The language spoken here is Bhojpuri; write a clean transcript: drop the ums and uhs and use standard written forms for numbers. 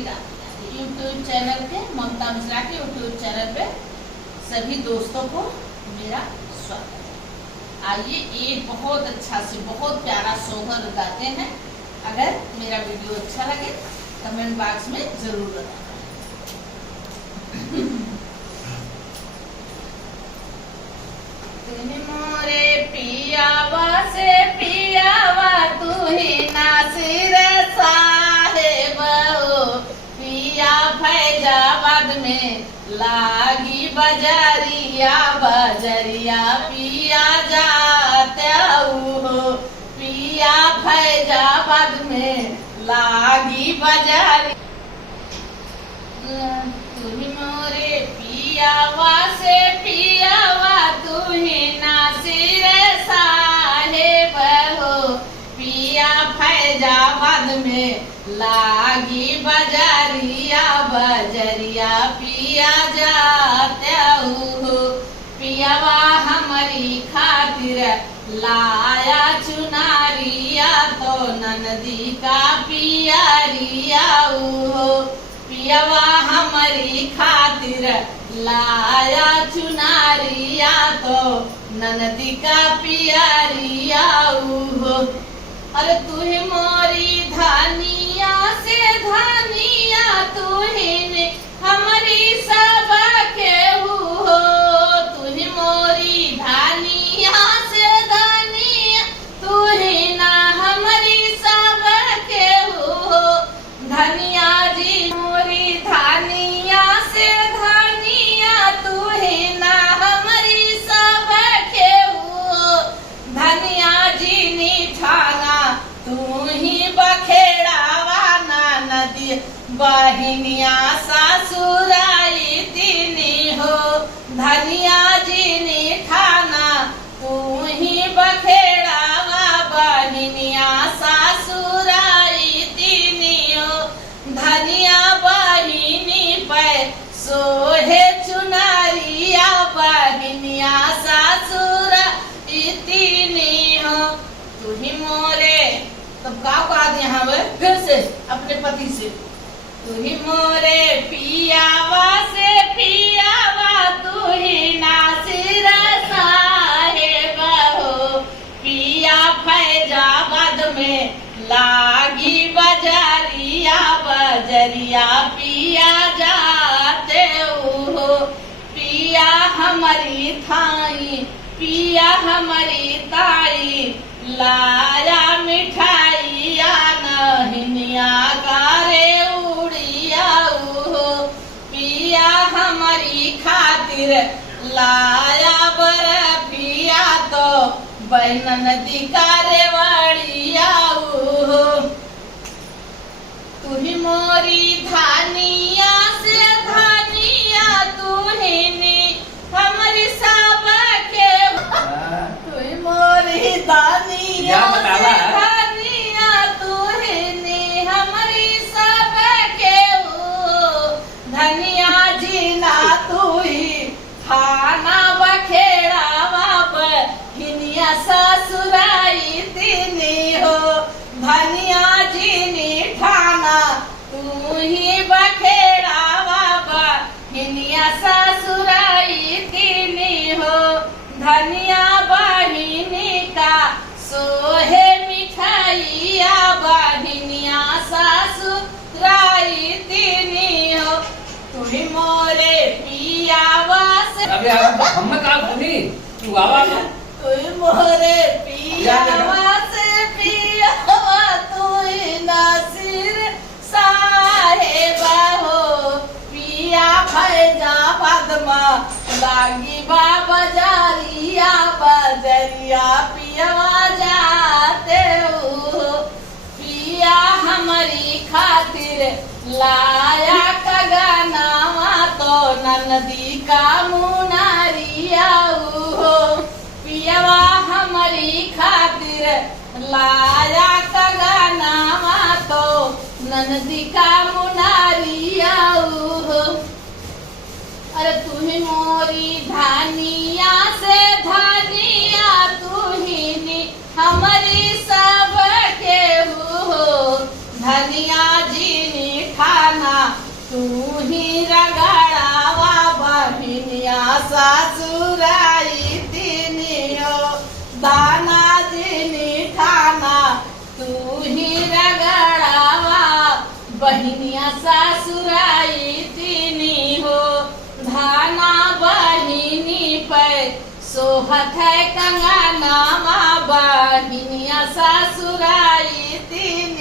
श्री राम। यूट्यूब चैनल के ममता मिश्रा के यूट्यूब चैनल पे सभी दोस्तों को मेरा स्वागत है। आइए एक बहुत अच्छा से बहुत प्यारा सोहर गाते हैं। अगर मेरा वीडियो अच्छा लगे कमेंट बॉक्स में जरूर बताना। तुम मोरे पियावा से पियावा तू ही नासिर साहेब हो। पिया फैजाबाद में लागी बजरिया बजरिया पिया जाते हो। पिया फैजाबाद में लागी बजरिया तुम मोरे पियावा से पियावा तू ही नासिर साहेब हो। पिया फैजाबाद में लागी बजरिया बजरिया पिया जाते हो। पियावा हमारी खातिर लाया चुनारिया तो ननदी का पियारिया हो। पियावा हमारी खातिर लाया चुनारिया तो ननदी का पियारिया हो। अरे तू ही मोरी धानिया से धानिया तू ही हमारी सब के हो। तू ही मोरी धानिया से धानिया तू ही ना हमारी सब के हो। धनिया जी मोरी धानिया से धानिया तू ही ना हमारी सब के हो। धनिया जी निठाना तू ही बखेड़ावा ना नदी बहिनिया सासुराई तीनी हो। धनिया जी निठाना तू ही बखेड़ावा बहिनिया सासुराई तीनी हो। धनिया बहिनी पे सोहे चुनारिया बहिनिया सासुर इतनी हो। तू ही मोरे तब का यहाँ फिर से अपने पति से तू ही मोरे पियावा से पियावा तू ही नासिर साहेब हो। पिया फैजाबाद में लागी बजरिया बजरिया पिया जाते हो। पिया हमारी थाई पिया हमारी ताई लाया मिठाइया नहिनिया कारे उड़िया हो। पिया हमारी खातिर लाया बर्फिया तो बहन नदी कारे वाड़िया हो। तू ही मोरी धानिया से धानिया तू ही हमारी सब के तू ही मोरी धानिया से धानिया तू ही हमारी सब के हो। धनिया जी ना तू ही खाना बखेड़ावा बहिनिया ससुराई तीनी हो। धनिया जी निठाना तू ही बखेड़ावा बहिनिया ससुराई तीनी हो। धनिया बहिनी का सोहे मिठाइया बहिनिया ससुराई तीनी हो। तू ही मोरे पियावा से हम का सुनी तू आवा तू ही मोरे पियावा से पियावा तू ही नासिर साहेब हो। पिया फैजाबाद में लागी बा बजरिया बजरिया पियावा जाते हो। पिया हमारी खातिर लाया कगनावा तो ननदी का मुनारिया हो। पियावा हमारी खातिर लाया कगनावा तो ननदी का मुनारिया हो। अरे तू ही मोरी धानिया से धानिया तू ही हमारी सब के हो। धनिया जी ठाना तू ही रगड़ावा बहिनिया ससुराई तिनियो दाना जिनी ठाना तू ही रगड़ावा बहिनिया ससुराई तिनी हो धाना बहिनी पे सोहत है कंगनावा बहिनिया ससुराई तिनी